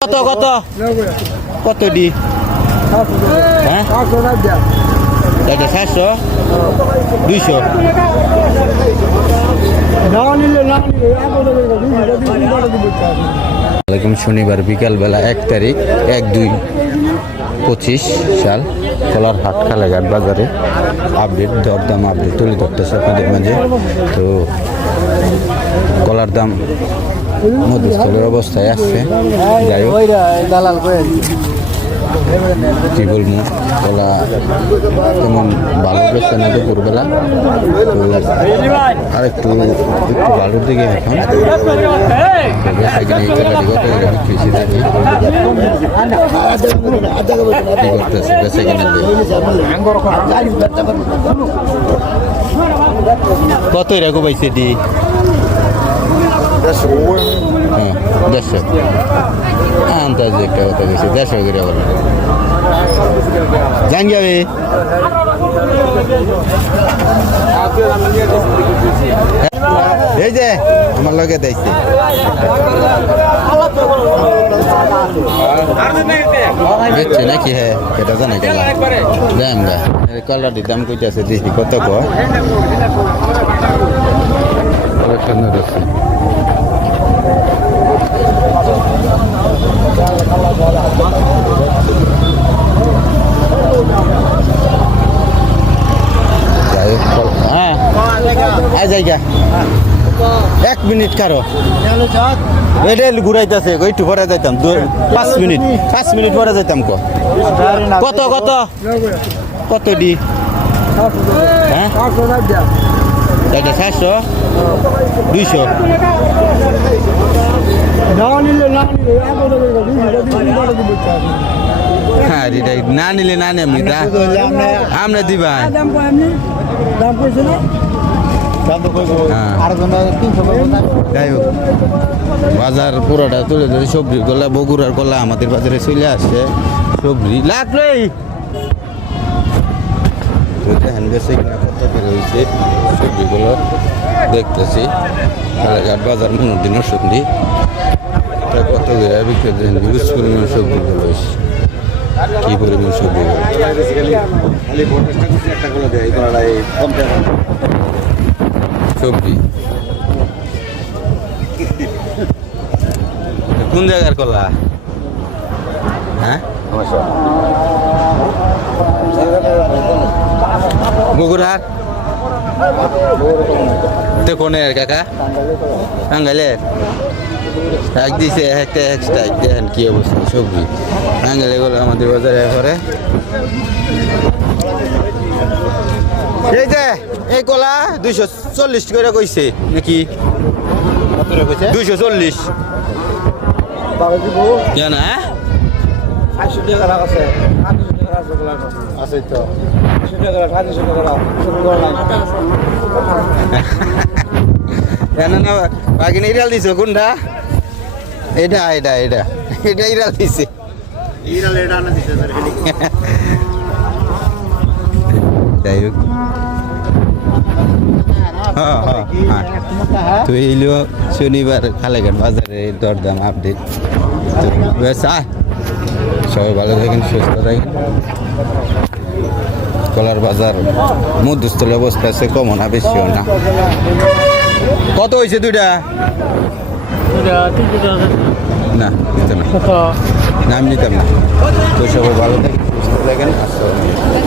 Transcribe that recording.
কত কত? কত দি? হ্যাঁ? সাতশো? দুইশো? শনিবার বিকালবেলা এক তারিখ এক দুই। পঁচিশ সাল কলার হাট কালেঘাট বাজারে আপডেট, দরদাম আপডেট তুলে ধরতেছে আপনাদের মাঝে। তো কলার দাম মধ্যস্থলের অবস্থায় আসছে যাই হোক। কি বলব? কলা তেমন ভালো গেছে না দুপুরবেলা। তো আর একটু একটু ভালোর দিকে এখন। কি করতেছে কত এরকম পাইছে দি? হ্যাঁ দেড়শো। আন্দাজে একটা কথা বলছি দেড়শো করে বলো জান যাবে এই যে, আমার লগে দেখছে বেচছে নাকি? হ্যাঁ এটা জানা গেল দাম গা কলারটির দাম কইতেছে দেখি, কত কয় সুন্দর আছে যাই হোক, কল- হ্যাঁ আয় জায়গা এক মিনিট কারও। এটা ঘুরাইতেছে একটু পরে যাইতাম পাঁচ মিনিট পাঁচ মিনিট পরে যাইতাম ক। কত কত? কত দি? হ্যাঁ? এটা দুইশো? হ্যাঁ রে, না নিলে না নেমনি দা আমরা দিবা হোক বাজার পুরোটা তুলে ধরে সবজি গলা বগুড়ার গলা আমাদের বাজারে চলে আসছে। সবজি লাগলে দেখেন বেশি কিনা কত করে হয়েছে, সবজিগুলো দেখতেছি। বাজার সবজি কোন জায়গার কলা? হ্যাঁ? বগুড়ার? দেখুন এর কাকা? আঙ্গালে এক দিছে একটা এক্সট্রা দেখেন কি অবস্থা, সবজি। আঙ্গালে গুলো আমাদের বাজারে ঘরে। এই যে এই কলা দুইশো চল্লিশ করে কইছে নাকি? দুইশো চল্লিশ। জানা হ্যাঁ? আছে তো। না বাকি ইরাল দিছে কোনটা? এটা এটা এটা। এটা ইরাল দিছে। যাই হোক হ্যাঁ, হ্যাঁ, হ্যাঁ। তো এইলো শনিবার খালেঘাট বাজারে দরদাম আপডেট তো ব্যাস সবাই ভালো থাকেন সুস্থ থাকেন কলার বাজার মধ্যস্থল অবস্থা আছে কমও না বেশিও না কত হয়েছে দুইটা না নিতাম না নাম নিতাম না তো সবাই ভালো থাকেন সুস্থ